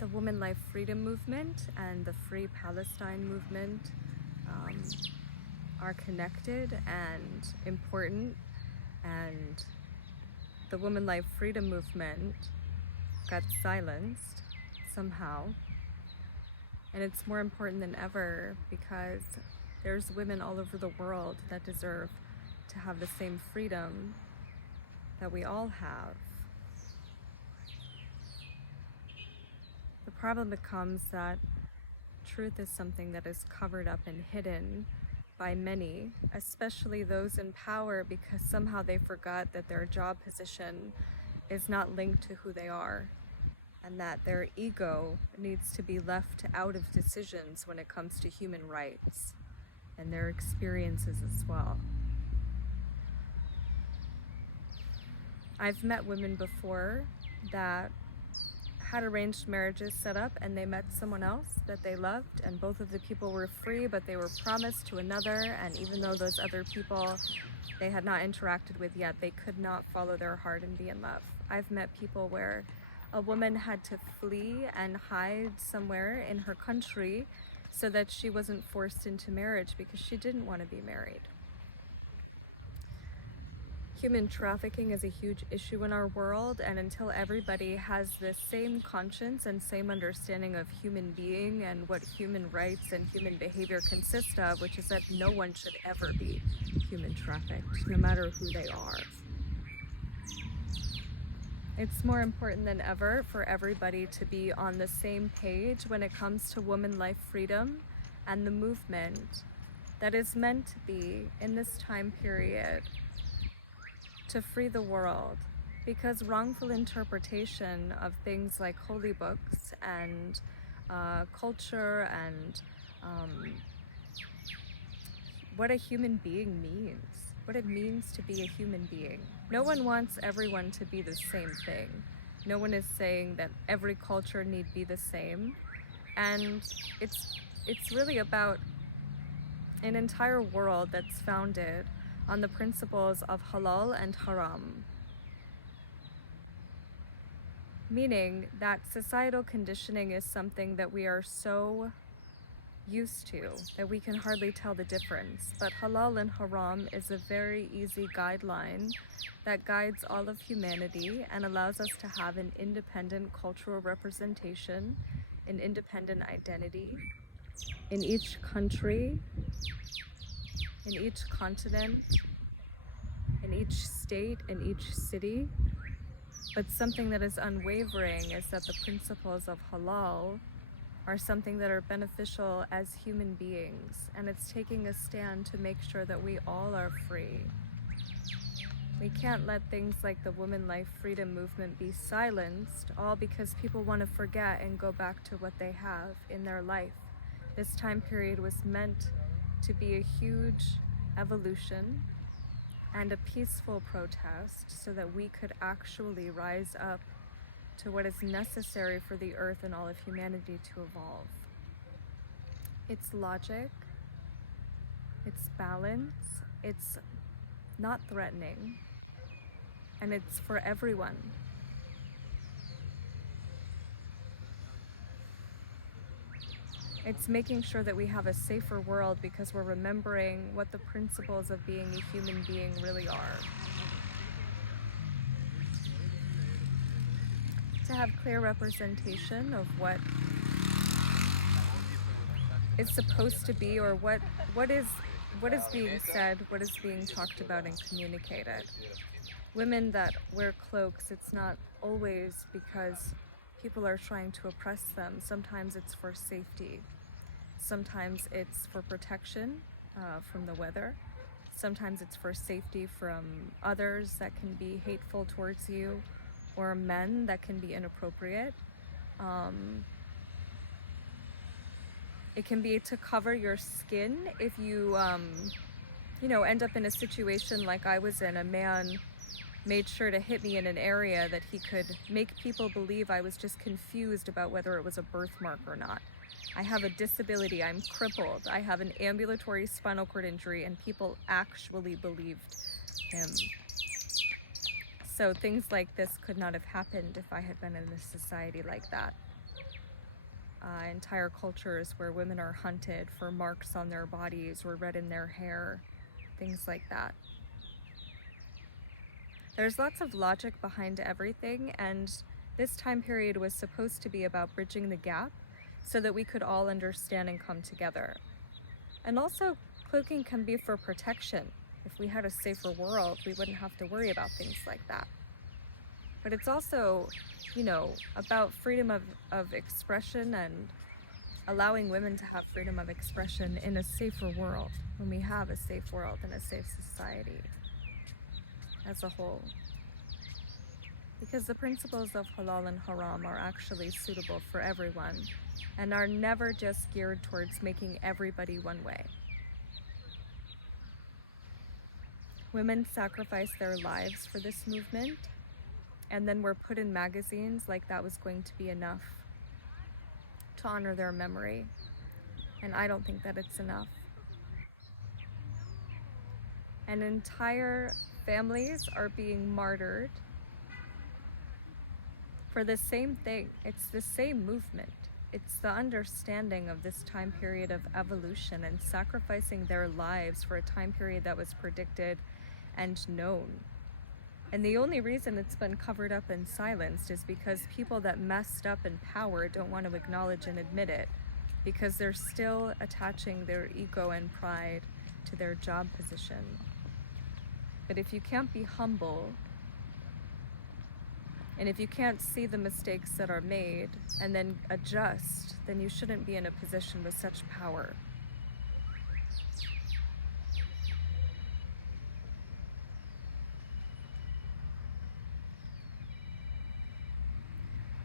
The Women Life Freedom Movement and the Free Palestine movement are connected and important, and the Women Life Freedom Movement got silenced somehow. And it's more important than ever because there's women all over the world that deserve to have the same freedom that we all have. The problem becomes that truth is something that is covered up and hidden by many, especially those in power, because somehow they forgot that their job position is not linked to who they are, and that their ego needs to be left out of decisions when it comes to human rights and their experiences as well. I've met women before that had arranged marriages set up, and they met someone else that they loved, and both of the people were free, but they were promised to another, and even though those other people they had not interacted with yet, they could not follow their heart and be in love. I've met people where a woman had to flee and hide somewhere in her country so that she wasn't forced into marriage because she didn't want to be married. Human trafficking is a huge issue in our world, and until everybody has the same conscience and same understanding of human being and what human rights and human behavior consist of, which is that no one should ever be human trafficked, no matter who they are. It's more important than ever for everybody to be on the same page when it comes to woman life freedom and the movement that is meant to be in this time period to free the world, because wrongful interpretation of things like holy books and culture and what a human being means, what it means to be a human being. No one wants everyone to be the same thing. No one is saying that every culture need be the same. And it's really about an entire world that's founded on the principles of halal and haram. Meaning that societal conditioning is something that we are so used to that we can hardly tell the difference. But halal and haram is a very easy guideline that guides all of humanity and allows us to have an independent cultural representation, an independent identity in each country, in each continent, in each state, in each city. But something that is unwavering is that the principles of halal are something that are beneficial as human beings, and it's taking a stand to make sure that we all are free. We can't let things like the Women Life Freedom Movement be silenced, all because people want to forget and go back to what they have in their life. This time period was meant to be a huge evolution and a peaceful protest so that we could actually rise up to what is necessary for the earth and all of humanity to evolve. It's logic, it's balance, it's not threatening, and it's for everyone. It's making sure that we have a safer world because we're remembering what the principles of being a human being really are. To have clear representation of what is supposed to be, or what is being said, what is being talked about and communicated. Women that wear cloaks, it's not always because people are trying to oppress them. Sometimes it's for safety. Sometimes it's for protection from the weather. Sometimes it's for safety from others that can be hateful towards you, or men that can be inappropriate. It can be to cover your skin if you, end up in a situation like I was in. A man made sure to hit me in an area that he could make people believe I was just confused about whether it was a birthmark or not. I have a disability, I'm crippled, I have an ambulatory spinal cord injury, and people actually believed him. So things like this could not have happened if I had been in a society like that. entire cultures where women are hunted for marks on their bodies or red in their hair, things like that. There's lots of logic behind everything, and this time period was supposed to be about bridging the gap so that we could all understand and come together. And also, cloaking can be for protection. If we had a safer world, we wouldn't have to worry about things like that. But it's also, about freedom of expression and allowing women to have freedom of expression in a safer world, when we have a safe world and a safe society as a whole. Because the principles of halal and haram are actually suitable for everyone and are never just geared towards making everybody one way. Women sacrificed their lives for this movement and then were put in magazines like that was going to be enough to honor their memory. And I don't think that it's enough. And entire families are being martyred for the same thing. It's the same movement. It's the understanding of this time period of evolution and sacrificing their lives for a time period that was predicted and known. And the only reason it's been covered up and silenced is because people that messed up in power don't want to acknowledge and admit it, because they're still attaching their ego and pride to their job position. But if you can't be humble, and if you can't see the mistakes that are made and then adjust, then you shouldn't be in a position with such power.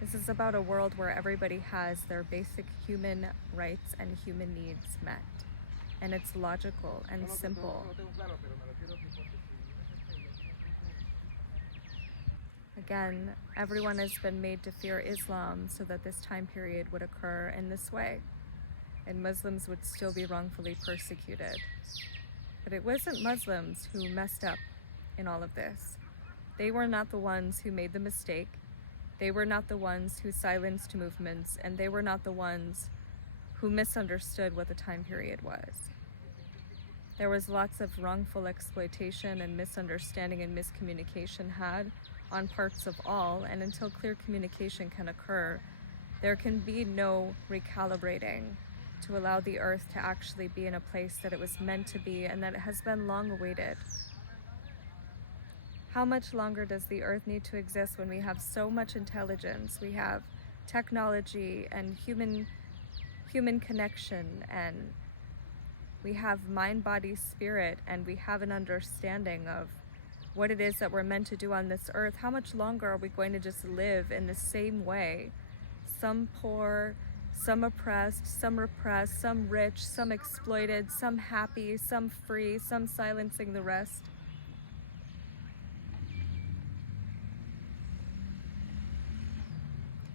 This is about a world where everybody has their basic human rights and human needs met. And it's logical and simple. Again, everyone has been made to fear Islam so that this time period would occur in this way, and Muslims would still be wrongfully persecuted. But it wasn't Muslims who messed up in all of this. They were not the ones who made the mistake. They were not the ones who silenced movements, and they were not the ones who misunderstood what the time period was. There was lots of wrongful exploitation and misunderstanding and miscommunication had on parts of all, and until clear communication can occur, there can be no recalibrating to allow the earth to actually be in a place that it was meant to be and that it has been long awaited. How much longer does the earth need to exist when we have so much intelligence? We have technology and human connection, and we have mind, body, spirit, and we have an understanding of what it is that we're meant to do on this earth. How much longer are we going to just live in the same way? Some poor, some oppressed, some repressed, some rich, some exploited, some happy, some free, some silencing the rest.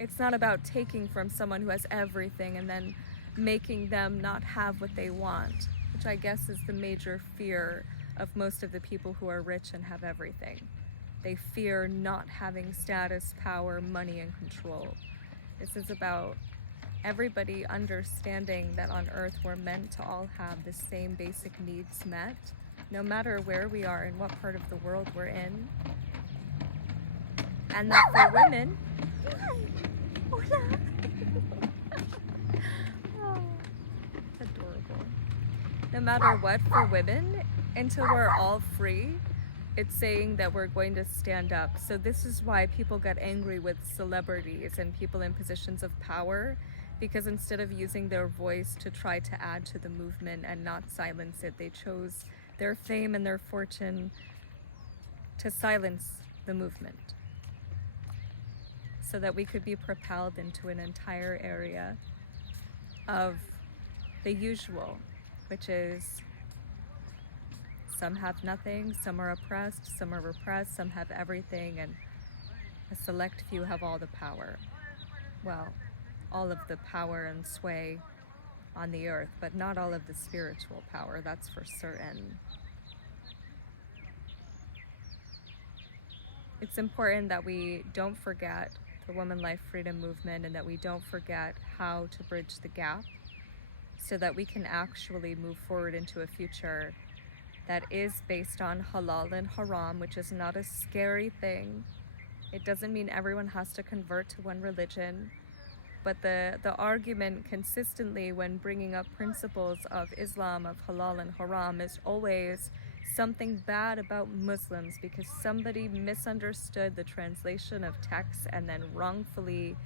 It's not about taking from someone who has everything and then making them not have what they want, which I guess is the major fear of most of the people who are rich and have everything. They fear not having status, power, money, and control. This is about everybody understanding that on earth we're meant to all have the same basic needs met, no matter where we are and what part of the world we're in. And that for women, oh, adorable. No matter what, for women, until we're all free, it's saying that we're going to stand up. So this is why people get angry with celebrities and people in positions of power, because instead of using their voice to try to add to the movement and not silence it, they chose their fame and their fortune to silence the movement, so that we could be propelled into an entire area of the usual, which is some have nothing, some are oppressed, some are repressed, some have everything, and a select few have all the power. Well, all of the power and sway on the earth, but not all of the spiritual power, that's for certain. It's important that we don't forget the Women Life Freedom Movement, and that we don't forget how to bridge the gap so that we can actually move forward into a future that is based on halal and haram, which is not a scary thing. It doesn't mean everyone has to convert to one religion, but the argument consistently when bringing up principles of Islam, of halal and haram, is always something bad about Muslims because somebody misunderstood the translation of texts and then wrongfully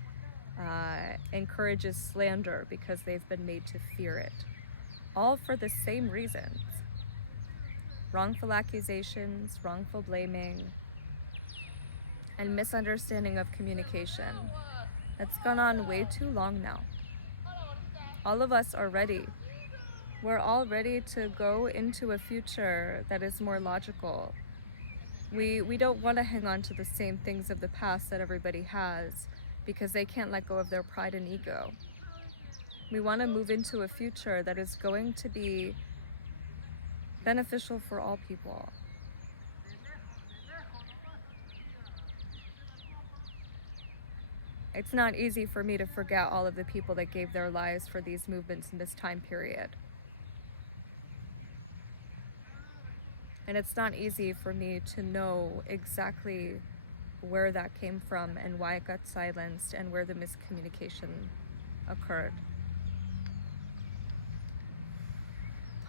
encourages slander because they've been made to fear it. All for the same reasons. Wrongful accusations, wrongful blaming, and misunderstanding of communication. That's gone on way too long now. All of us are ready. We're all ready to go into a future that is more logical. We don't want to hang on to the same things of the past that everybody has because they can't let go of their pride and ego. We want to move into a future that is going to be beneficial for all people. It's not easy for me to forget all of the people that gave their lives for these movements in this time period. And it's not easy for me to know exactly where that came from and why it got silenced and where the miscommunication occurred.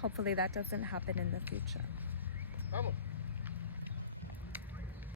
Hopefully that doesn't happen in the future. Vamos.